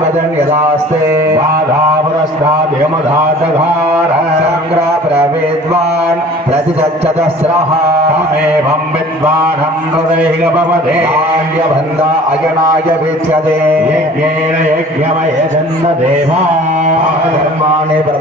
वदन् यदास्ते बाधा पुरस्ताद्यमधातधार सङ्ग्राप्रवेद्वान् प्रतिदच्छतस्रः तमेवम् विद्वानम् हृदैगपवधे बन्ध अयनाय विच्यते यज्ञेन यज्ञमयजन्म देवा